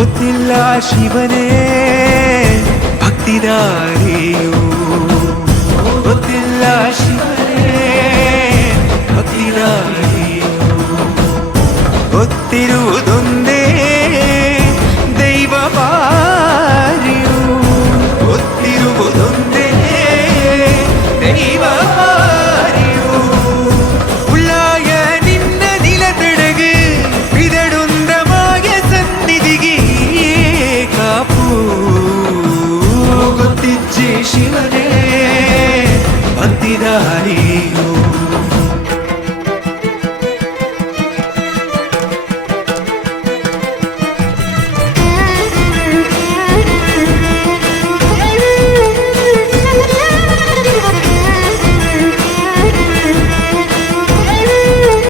ಗೊತ್ತಿಲ್ಲ ಶಿವನೇ ಭಕ್ತಿದಾರಿಯು, ಗೊತ್ತಿಲ್ಲ ಶಿವನೇ ಭಕ್ತಿದಾರಿಯು, ಗೊತ್ತಿರುವುದೊಂದೇ ದೈವ ಬಾರಿಯು, ಗೊತ್ತಿರುವುದೊಂದೇ ದೈವ ಬಾರಿಯು. ಉಳ್ಳಾಯ ನಿನ್ನ ನಿಲತಡೆಗೆ ಬಿದಡುಂದ ಮಾಯ ಸನ್ನಿಧಿಗೆ ಕಾಪು ಗೊತ್ತಿಜ್ಜೆ ಶಿವನೇ